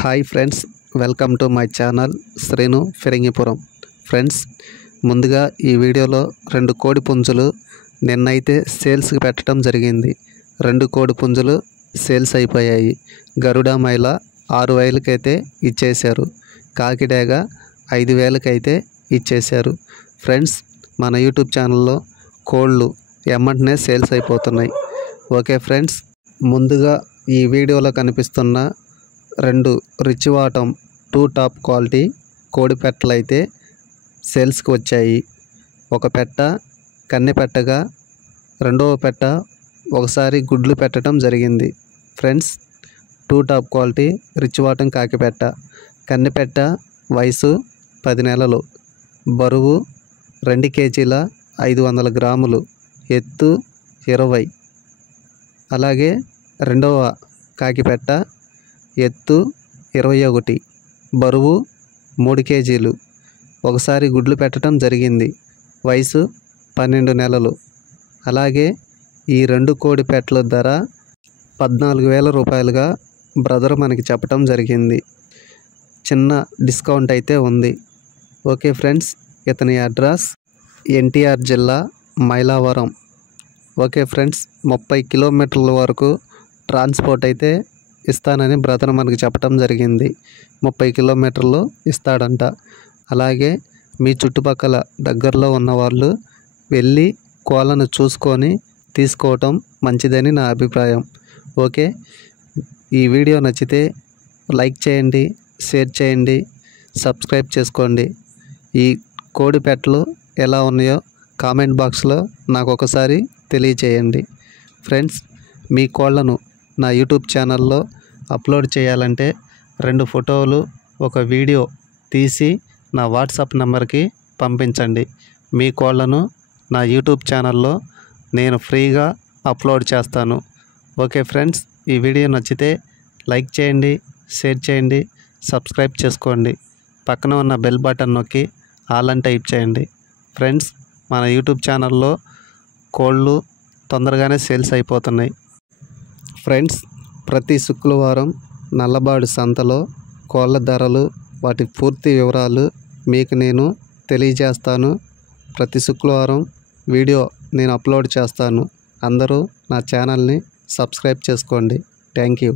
Hi friends, welcome to my channel Srinu Phirangipuram. Friends, ముందుగా ఈ వీడియోలో 2 కోడి పుంజులు నిన్నైతే సేల్స్కి పెట్టడం జరిగింది. 2 కోడి పుంజులు సేల్స్ అయిపోయాయి. గరుడ మైల 6,000కి అయితే ఇచ్చేశారు. కాకిడేగ 5,000కి అయితే ఇచ్చేశారు. ఫ్రెండ్స్, మన యూట్యూబ్ ఛానల్లో కోళ్ళు ఎమ్మటనే సేల్స్ అయిపోతున్నాయి. ఓకే ఫ్రెండ్స్, ముందుగా ఈ వీడియోలో కనిపిస్తున్న 2 రిచ్ వాటం 2 టాప్ క్వాలిటీ కోడి పెట్టలు అయితే సేల్స్కి వచ్చాయి. ఒక పెట్ట కన్నె పెట్టగా రెండవ పెట్ట ఒకసారి గుడ్లు పెట్టడం జరిగింది. ఫ్రెండ్స్, 2 టాప్ క్వాలిటీ రిచ్ వాటం కాకి పెట్ట. కన్నె పెట్ట వయసు 10 నెలలు, బరువు 2 కేజీల 500 గ్రాములు, ఎత్తు 20. అలాగే రెండవ కాకి పెట్ట ఎత్తు 21, బరువు 3 కేజీలు, ఒకసారి గుడ్లు పెట్టడం జరిగింది. వయసు 12 నెలలు. అలాగే ఈ 2 కోడి పెట్టల ధర 14,000 రూపాయలుగా బ్రదర్ మనకి చెప్పడం జరిగింది. చిన్న డిస్కౌంట్ అయితే ఉంది. ఓకే ఫ్రెండ్స్, ఇతని అడ్రస్ ఎన్టీఆర్ జిల్లా మైలవరం. ఓకే ఫ్రెండ్స్, 30 కిలోమీటర్ల వరకు ట్రాన్స్పోర్ట్ అయితే ఇస్తానని బ్రదర్ మనకి చెప్పడం జరిగింది. 30 కిలోమీటర్లు ఇస్తాడంట. అలాగే మీ చుట్టుపక్కల దగ్గరలో ఉన్నవాళ్ళు వెళ్ళి కోళ్ళను చూసుకొని తీసుకోవటం మంచిదని నా అభిప్రాయం. ఓకే, ఈ వీడియో నచ్చితే లైక్ చేయండి, షేర్ చేయండి, సబ్స్క్రైబ్ చేసుకోండి. ఈ కోడి పెట్టలు ఎలా ఉన్నాయో కామెంట్ బాక్స్లో నాకు ఒకసారి తెలియచేయండి. ఫ్రెండ్స్, మీ కోళ్ళను నా యూట్యూబ్ ఛానల్లో అప్లోడ్ చేయాలంటే 2 ఫోటోలు ఒక వీడియో తీసి నా వాట్సాప్ నెంబర్కి పంపించండి. మీ కోళ్ళను నా యూట్యూబ్ ఛానల్లో నేను ఫ్రీగా అప్లోడ్ చేస్తాను. ఓకే ఫ్రెండ్స్, ఈ వీడియో నచ్చితే లైక్ చేయండి, షేర్ చేయండి, సబ్స్క్రైబ్ చేసుకోండి. పక్కన ఉన్న బెల్ బటన్ నొక్కి ఆల్ అని టైప్ చేయండి. ఫ్రెండ్స్, మన యూట్యూబ్ ఛానల్లో కోళ్ళు తొందరగానే సేల్స్ అయిపోతున్నాయి. ఫ్రెండ్స్, ప్రతి శుక్రవారం నల్లబాడు సంతలో కోళ్ళ ధరలు, వాటి పూర్తి వివరాలు మీకు నేను తెలియజేస్తాను. ప్రతి శుక్రవారం వీడియో నేను అప్లోడ్ చేస్తాను. అందరూ నా ఛానల్ని సబ్స్క్రైబ్ చేసుకోండి. Thank you.